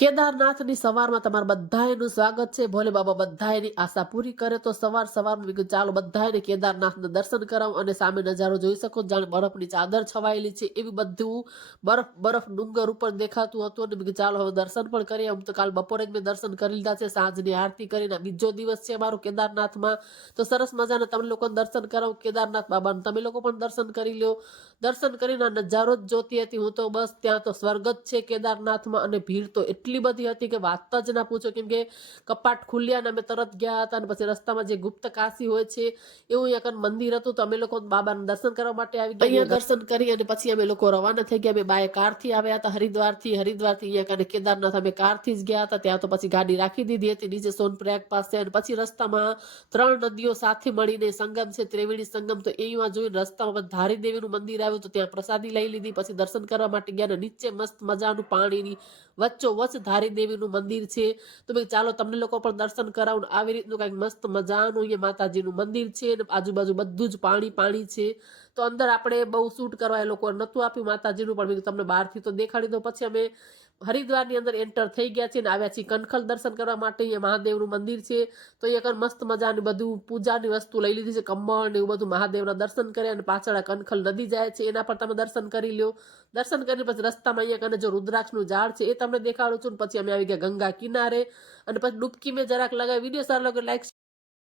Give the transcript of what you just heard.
કેદારનાથની સવારમાં તમારા બધાયનું સ્વાગત છે. ભોલે બાબા બધાયની આશા પૂરી કરે તો સવાર સવારમાં ચાલો બધાયને કેદારનાથના દર્શન કરાવું અને સામે નજારો જોઈ શકો. જાણે બરફની ચાદર છવાયેલી છે. એવી બધું બરફ બરફ ડુંગર ઉપર દેખાતું હતું અને ચાલો હવે દર્શન પણ કરીએ. આમ તો કાલ બપોરે જ મેં દર્શન કરી લીધા છે. સાંજની આરતી કરીને બીજો દિવસ છે અમારો કેદારનાથમાં. તો સરસ મજાના તમે લોકો દર્શન કરાવું. કેદારનાથ બાબાનું તમે લોકો પણ દર્શન કરી લ્યો. દર્શન કરીને નજારો જ જોતી હતી. હું તો બસ ત્યાં તો સ્વર્ગ જ છે કેદારનાથમાં અને ભીડ તો એટલી બધી હતી કે વાત જ ના પૂછો. કેમ કે કપાટ ખુલ્યા અને અમે તરત ગયા હતા અને પછી રસ્તામાં જે ગુપ્ત કાશી હોય છે, એવું અહીંયા મંદિર હતું તો અમે લોકો બાબાના દર્શન કરવા માટે આવી ગયા. અહીંયા દર્શન કરી અને પછી અમે લોકો રવાના થઈ ગયા. અમે બાય કારથી આવ્યા હતા, હરિદ્વારથી. હરિદ્વારથી અહીંયા કને કેદારનાથ અમે કારથી જ ગયા હતા. ત્યાં તો પછી ગાડી રાખી દીધી હતી નીચે સોનપ્રયાગ પાસે અને પછી રસ્તામાં ત્રણ નદીઓ સાથે મળીને સંગમ છે, ત્રિવેણી સંગમ. તો એમાં જોઈને રસ્તામાં ધારી દેવીનું મંદિર આવ્યું તો ત્યાં પ્રસાદી લઈ લીધી. પછી દર્શન કરવા માટે ગયા અને નીચે મસ્ત મજાનું પાણીની વચ્ચો વચ્ચ ધારી દેવીનું મંદિર છે. તો મેં ચાલો તમને લોકો પણ દર્શન કરાવું આવી રીતનું કંઈક મસ્ત મજાનું અહીંયા માતાજીનું મંદિર છે અને આજુબાજુ બધું જ પાણી પાણી છે. તો અંદર આપણે બહુ શૂટ કરવા એ લોકો નહોતું આપ્યું. માતાજીનું પણ તમને બહારથી તો દેખાડી દો પછી અમે હરિદ્વારની અંદર એન્ટર થઈ ગયા છે ને આવ્યા છીએ કનખલ દર્શન કરવા માટે. અહીંયા મહાદેવનું મંદિર છે. તો અહીંયા કન મસ્ત મજાની બધું પૂજાની વસ્તુ લઈ લીધી છે, કમળ ને એવું બધું મહાદેવના દર્શન કર્યા અને પાછળ આ કનખલ નદી જાય છે. એના પર તમે દર્શન કરી લ્યો. દર્શન કરીને પછી રસ્તામાં અહીંયા કને જો રુદ્રાક્ષનું ઝાડ છે એ તમને દેખાડું છું ને પછી અમે આવી ગયા ગંગા કિનારે. અને પછી ડૂબકી મેં જરાક લગાવી. વીડિયો સારો લાગે લાઈક